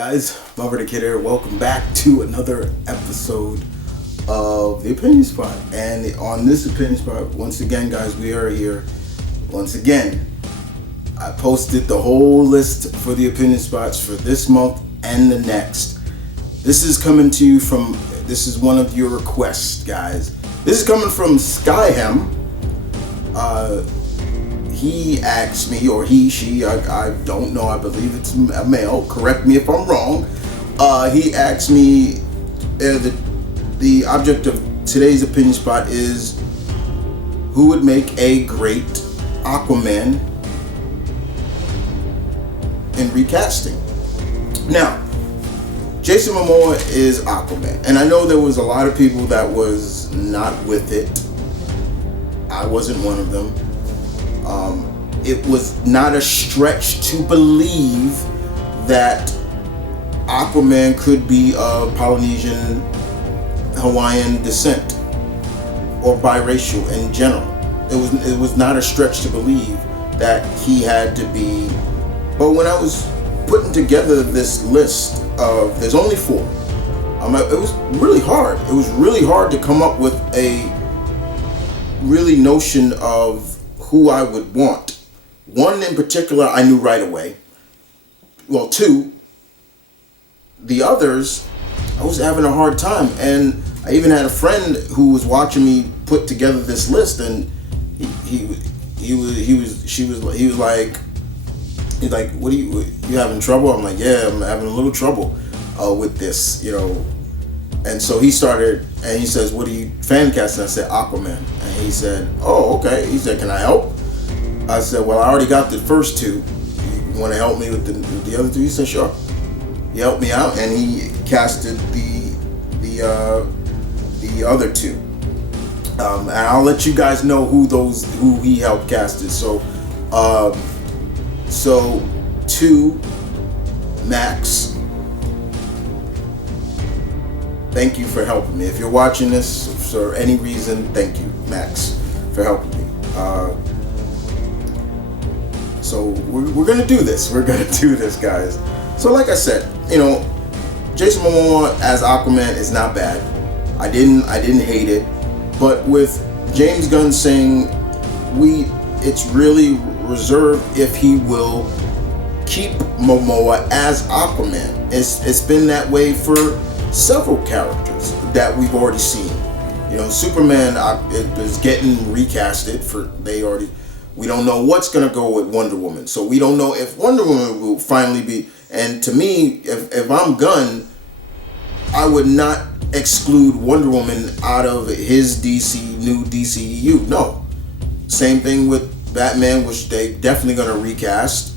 guys, M.V.K here. Welcome back to another episode of The Opinion Spot. And on this Opinion Spot, once again, guys, we are here. Once again, I posted the whole list for the Opinion Spots for this month and the next. This is coming to you from, this is one of your requests, guys. This is coming from Skyhem. He asked me, or he, she, I don't know, I believe it's a male, correct me if I'm wrong. He asked me, the object of today's Opinion Spot is, who would make a great Aquaman in recasting? Now, Jason Momoa is Aquaman, and I know there was a lot of people that was not with it. I wasn't one of them. It was not a stretch to believe that Aquaman could be of Polynesian Hawaiian descent or biracial in general. It was not a stretch to believe that he had to be. But when I was putting together this list of, there's only 4. It was really hard. It was really hard to come up with a really notion of who I would want. One in particular I knew right away. Well, 2. The others, I was having a hard time. And I even had a friend who was watching me put together this list, and he was like, what are you having trouble? I'm like, yeah, I'm having a little trouble with this, you know. And so he started, and he says, what are you fan casting? I said, Aquaman. And he said, oh, okay. He said, can I help? I said, well, I already got the first 2. You want to help me with the other 2? He said, sure. He helped me out, and he casted the other 2. And I'll let you guys know who he helped casted. So 2, Max. Thank you for helping me. If you're watching this for any reason, thank you, Max, for helping me. So we're gonna do this. We're gonna do this, guys. So like I said, you know, Jason Momoa as Aquaman is not bad. I didn't hate it, but with James Gunn saying it's really reserved if he will keep Momoa as Aquaman. It's been that way for several characters that we've already seen. You know, Superman is getting recasted we don't know what's going to go with Wonder Woman. So we don't know if Wonder Woman will finally be, and to me, if I'm Gunn, I would not exclude Wonder Woman out of his new DCEU. No. Same thing with Batman, which they definitely going to recast.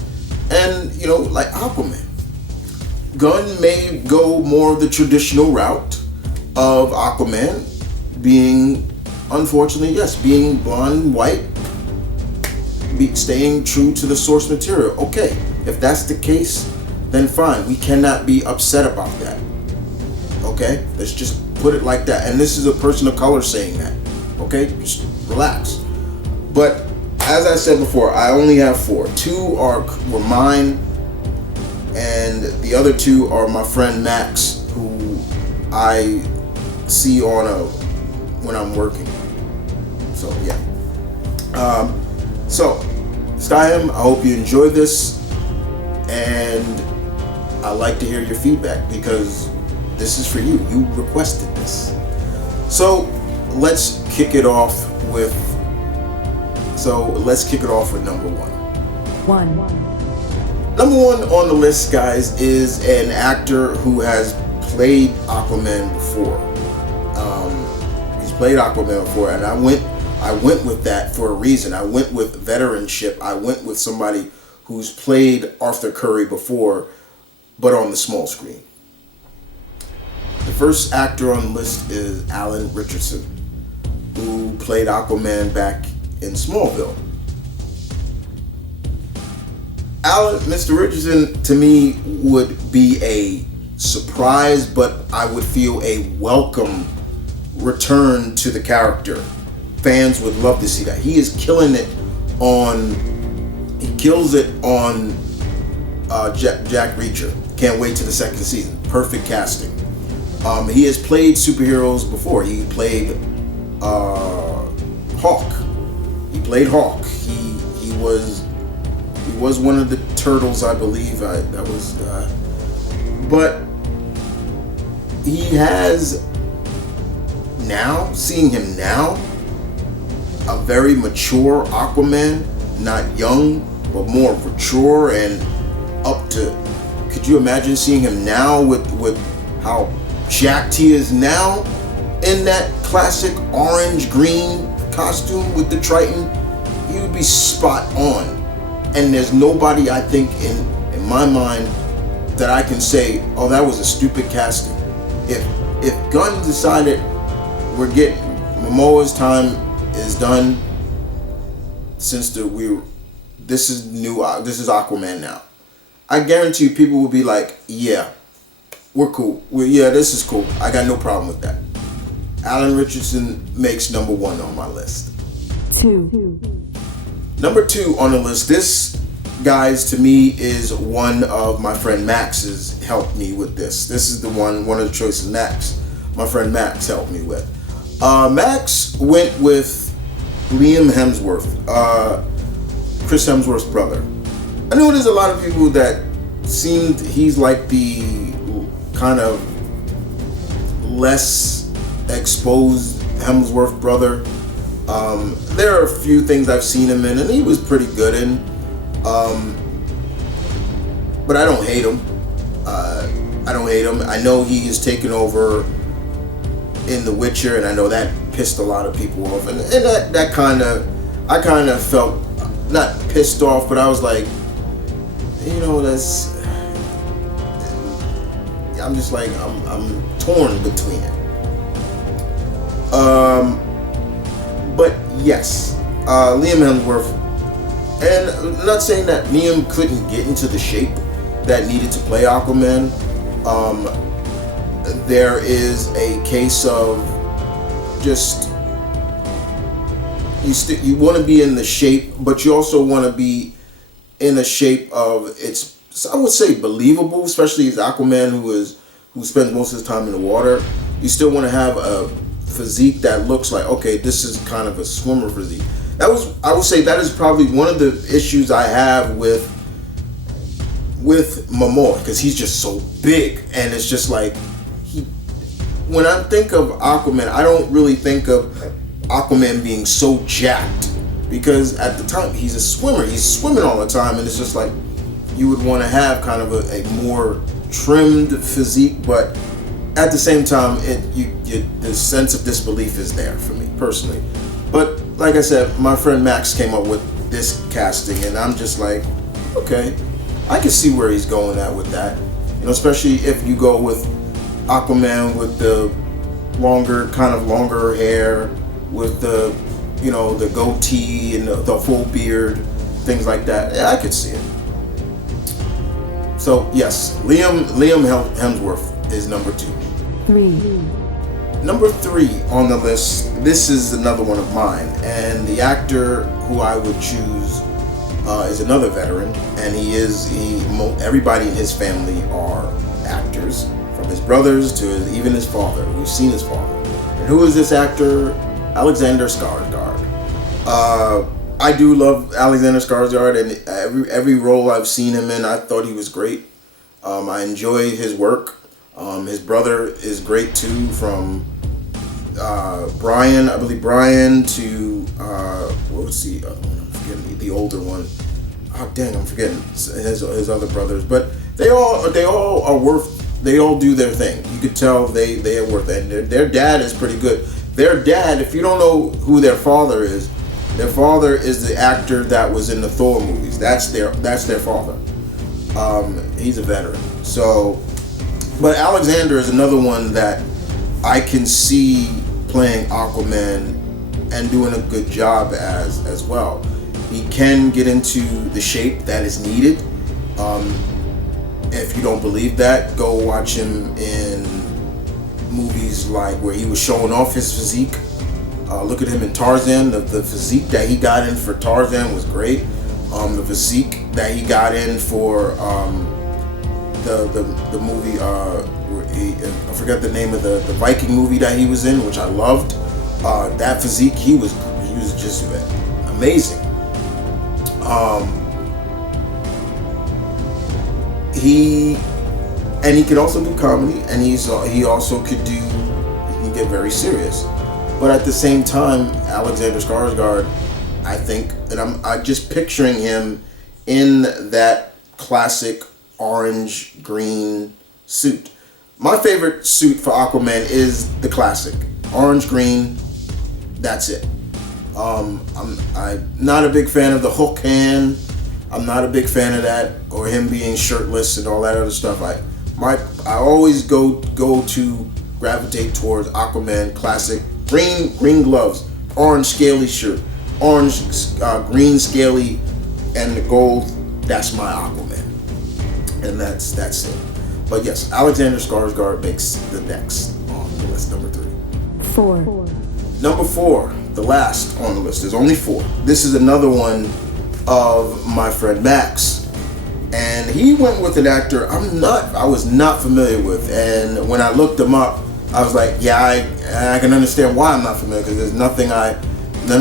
And, you know, like Aquaman. Gunn may go more of the traditional route of Aquaman being, unfortunately, yes, being blonde, white, staying true to the source material. Okay, if that's the case, then fine. We cannot be upset about that. Okay, let's just put it like that. And this is a person of color saying that. Okay, just relax. But as I said before, I only have 4. 2 were mine, and the other 2 are my friend Max, who I see when I'm working. So yeah. So Skyhem, I hope you enjoy this, and I like to hear your feedback because this is for you. You requested this. So let's kick it off with number 1. Number 1 on the list, guys, is an actor who has played Aquaman before. He's played Aquaman before, and I went with that for a reason. I went with veteranship. I went with somebody who's played Arthur Curry before, but on the small screen. The first actor on the list is Alan Richardson, who played Aquaman back in Smallville. Mr. Richardson, to me, would be a surprise, but I would feel a welcome return to the character. Fans would love to see that. He is killing it on Jack Reacher. Can't wait to the second season. Perfect casting. He has played superheroes before. He played Hawk. He played Hawk. He was one of the turtles, I believe. But he has now, seeing him now, a very mature Aquaman, not young, but more mature and up to. Could you imagine seeing him now with how jacked he is now in that classic orange green costume with the Triton? He would be spot on. And there's nobody, I think, in my mind that I can say, oh, that was a stupid casting. If Gunn decided Momoa's time is done, since this is Aquaman now, I guarantee you people will be like, yeah, we're cool. This is cool. I got no problem with that. Alan Richardson makes number 1 on my list. 2. Number 2 on the list. This, guys, to me is one of my friend Max's helped me with this. This is one of the choices my friend Max helped me with. Max went with Liam Hemsworth, Chris Hemsworth's brother. I know there's a lot of people that seemed he's like the kind of less exposed Hemsworth brother. There are a few things I've seen him in, and he was pretty good in. But I don't hate him. I know he is taking over in The Witcher, and I know that pissed a lot of people off. And that I kind of felt not pissed off, but I was like, I'm just like, I'm torn between it. But yes, Liam Hemsworth, and I'm not saying that Liam couldn't get into the shape that needed to play Aquaman. There is a case of just you want to be in the shape, but you also want to be in a shape of I would say believable, especially as Aquaman who spends most of his time in the water. You still want to have a physique that looks like, okay, this is kind of a swimmer physique. I would say that is probably one of the issues I have with Momoa, because he's just so big, and it's just like when I think of Aquaman, I don't really think of Aquaman being so jacked, because at the time he's a swimmer, he's swimming all the time, and it's just like you would want to have kind of a more trimmed physique, but at the same time, the sense of disbelief is there for me personally. But like I said, my friend Max came up with this casting, and I'm just like, okay, I can see where he's going at with that. Especially if you go with Aquaman with the longer hair, with the goatee and the full beard, things like that. Yeah, I could see it. So yes, Liam Hemsworth is number 2. 3. Number 3 on the list. This is another one of mine, and the actor who I would choose is another veteran, and everybody in his family are actors, from his brothers to even his father. We've seen his father. And who is this actor? Alexander Skarsgård. I do love Alexander Skarsgård, and every role I've seen him in, I thought he was great. I enjoy his work. His brother is great too, from Brian to what was the other one? I'm forgetting the older one. Oh dang, I'm forgetting his other brothers. But they all are worth. They all do their thing. You could tell they are worth it. And their dad is pretty good. Their dad, if you don't know who their father is the actor that was in the Thor movies. That's their father. He's a veteran. So, but Alexander is another one that I can see playing Aquaman and doing a good job as well. He can get into the shape that is needed. If you don't believe that, go watch him in movies like where he was showing off his physique. Look at him in Tarzan. The physique that he got in for Tarzan was great. The physique that he got in for the movie. I forgot the name of the Viking movie that he was in, which I loved. That physique, he was just amazing. He could also do comedy, and he also could do. He can get very serious, but at the same time, Alexander Skarsgård, I think that I'm just picturing him in that classic orange green suit. My favorite suit for Aquaman is the classic orange green. That's it. I'm not a big fan of the hook hand. I'm not a big fan of that, or him being shirtless and all that other stuff. I always go to gravitate towards Aquaman classic green gloves, orange scaly shirt, orange green scaly, and the gold. That's my Aquaman, and that's it. But yes, Alexander Skarsgård makes the next on the list, number 3. 4. Number 4, the last on the list. There's only 4. This is another one of my friend Max, and he went with an actor I was not familiar with, and when I looked him up, I was like, yeah, I can understand why I'm not familiar, because there's none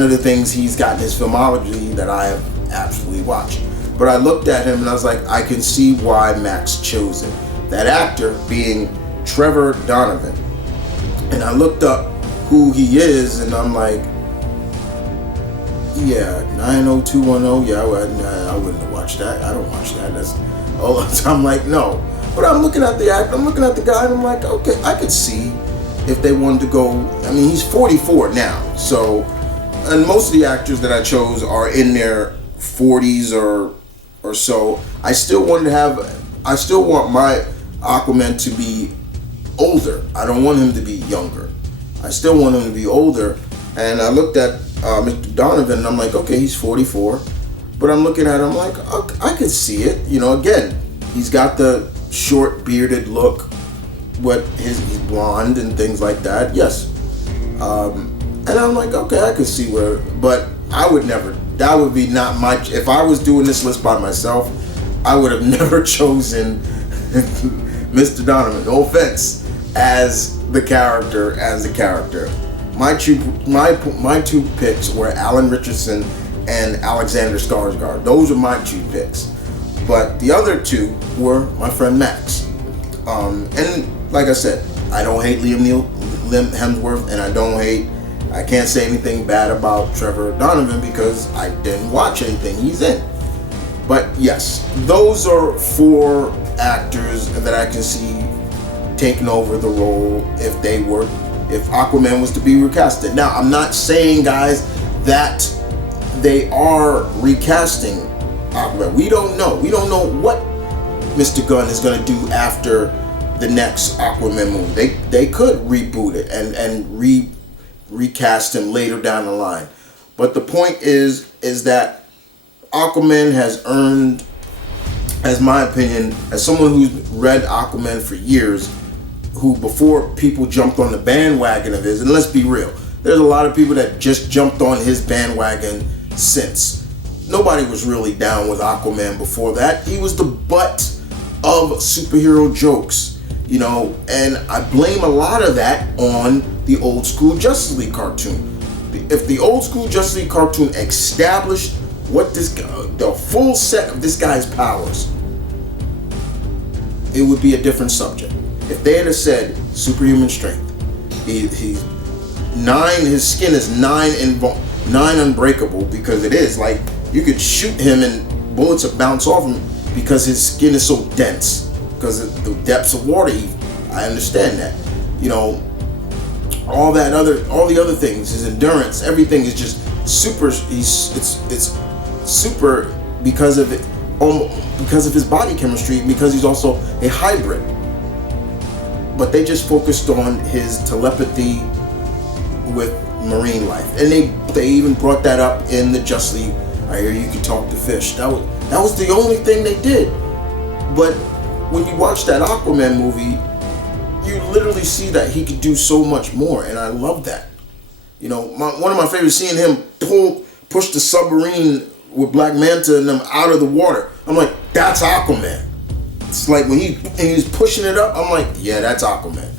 of the things he's got in his filmology that I have absolutely watched. But I looked at him and I was like, I can see why Max chose it. That actor being Trevor Donovan. And I looked up who he is, and I'm like, yeah, 90210. Yeah, I wouldn't have watched that. I don't watch that. That's all the time. I'm like, no. But I'm looking at the actor. I'm looking at the guy, and I'm like, okay, I could see if they wanted to go. I mean, he's 44 now, so, and most of the actors that I chose are in their 40s or so. I still want my Aquaman to be older. I don't want him to be younger. I still want him to be older. And I looked at Mr. Donovan, and I'm like, okay, he's 44. But I'm looking at him like, okay, I could see it. You know, again, he's got the short bearded look, but he's blonde and things like that. Yes. And I'm like, okay, I could see where, but I would never, that would be not my, if I was doing this list by myself, I would have never chosen Mr. Donovan, no offense, as the character. My two picks were Alan Richardson and Alexander Skarsgård. Those are my 2 picks. But the other 2 were my friend Max. And like I said, I don't hate Liam Hemsworth, and I can't say anything bad about Trevor Donovan because I didn't watch anything he's in. But yes, those are 4 actors that I can see taking over the role if Aquaman was to be recasted. Now, I'm not saying, guys, that they are recasting Aquaman. We don't know. We don't know what Mr. Gunn is going to do after the next Aquaman movie. They could reboot it and recast him later down the line. But the point is that Aquaman has earned, as my opinion, as someone who's read Aquaman for years, who before people jumped on the bandwagon of his, and let's be real, there's a lot of people that just jumped on his bandwagon since. Nobody was really down with Aquaman before that. He was the butt of superhero jokes, you know, and I blame a lot of that on the old school Justice League cartoon. If the old school Justice League cartoon established what the full set of this guy's powers, it would be a different subject. If they had said superhuman strength, he's 9, his skin is 9 unbreakable, because it is like you could shoot him and bullets would bounce off him because his skin is so dense because of the depths of water. I understand that, you know, all the other things, his endurance, everything is just super. It's super because of it, because of his body chemistry, because he's also a hybrid. But they just focused on his telepathy with marine life, and they even brought that up in the Justice League. I hear you can talk to fish. That was the only thing they did. But when you watch that Aquaman movie, you literally see that he could do so much more, and I love that. You know, one of my favorites, seeing him push the submarine with Black Manta and them out of the water. I'm like, that's Aquaman. It's like when he's pushing it up, I'm like, yeah, that's Aquaman.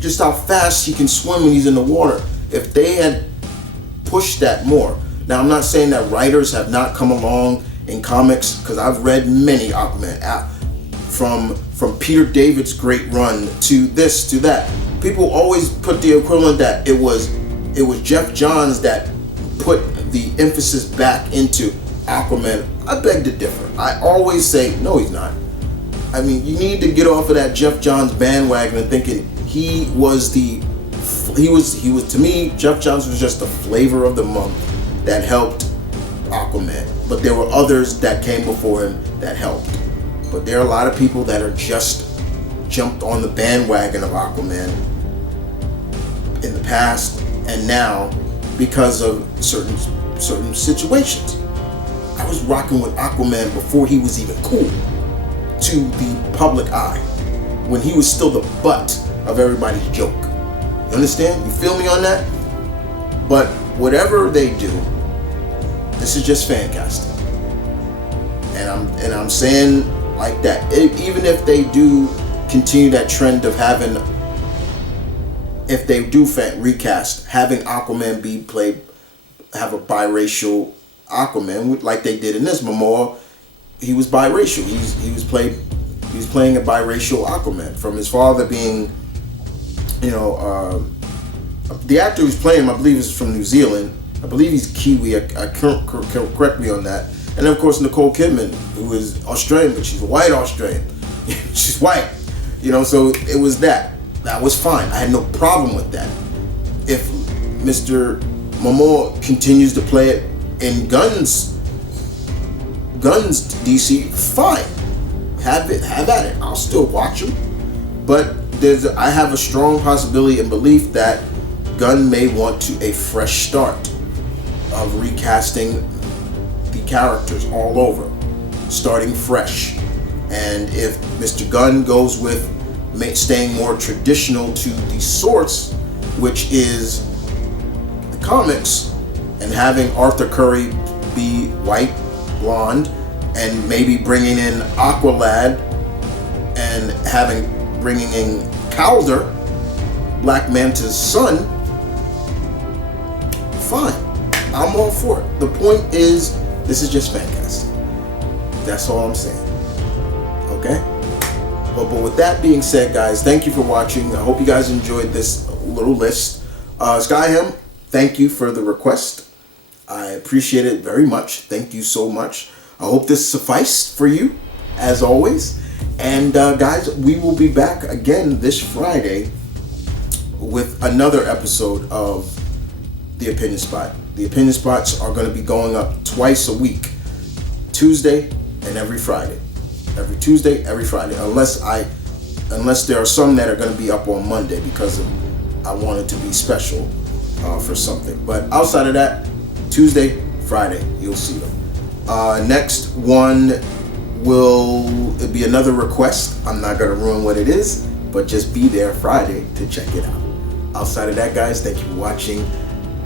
Just how fast he can swim when he's in the water. If they had pushed that more. Now, I'm not saying that writers have not come along in comics, because I've read many Aquaman, from Peter David's great run to this to that. People always put the equivalent that it was Jeff Johns that put the emphasis back into Aquaman. I beg to differ. I always say, no, he's not. I mean, you need to get off of that Jeff Johns bandwagon and thinking he was to me, Jeff Johns was just the flavor of the month that helped Aquaman. But there were others that came before him that helped. But there are a lot of people that are just jumped on the bandwagon of Aquaman in the past and now because of certain situations. I was rocking with Aquaman before he was even cool to the public eye, when he was still the butt of everybody's joke. You understand? You feel me on that? But whatever they do, this is just fan casting. And I'm saying like that. Even if they do continue that trend of having, if they do recast, having Aquaman have a biracial Aquaman, like they did in this. Momoa, he was biracial. He was playing a biracial Aquaman, from his father being, the actor who's playing him, I believe, is from New Zealand. I believe he's Kiwi. I can't correct me on that. And then, of course, Nicole Kidman, who is Australian, but she's a white Australian. She's white. So it was that. That was fine. I had no problem with that. If Mr. Momoa continues to play it in Gunn's DC, fine. Have at it. I'll still watch them. But I have a strong possibility and belief that Gunn may want a fresh start of recasting the characters all over, starting fresh. And if Mr. Gunn goes with staying more traditional to the source, which is the comics, and having Arthur Curry be white, blonde, and maybe bringing in Aqualad and bringing in Calder, Black Manta's son, fine. I'm all for it. The point is, this is just fan casting. That's all I'm saying. Okay? But with that being said, guys, thank you for watching. I hope you guys enjoyed this little list. Skyhem, thank you for the request. I appreciate it very much. Thank you so much. I hope this sufficed for you, as always. And guys, we will be back again this Friday with another episode of The Opinion Spot. The Opinion Spots are going to be going up twice a week, Tuesday and every Friday. Every Tuesday, every Friday, unless there are some that are going to be up on Monday because I want it to be special for something. But outside of that, Tuesday, Friday, you'll see them. Next one will be another request. I'm not going to ruin what it is, but just be there Friday to check it out. Outside of that, guys, thank you for watching.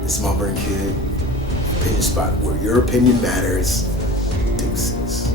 This is M.V.K, Opinion Spot, where your opinion matters. Deuces.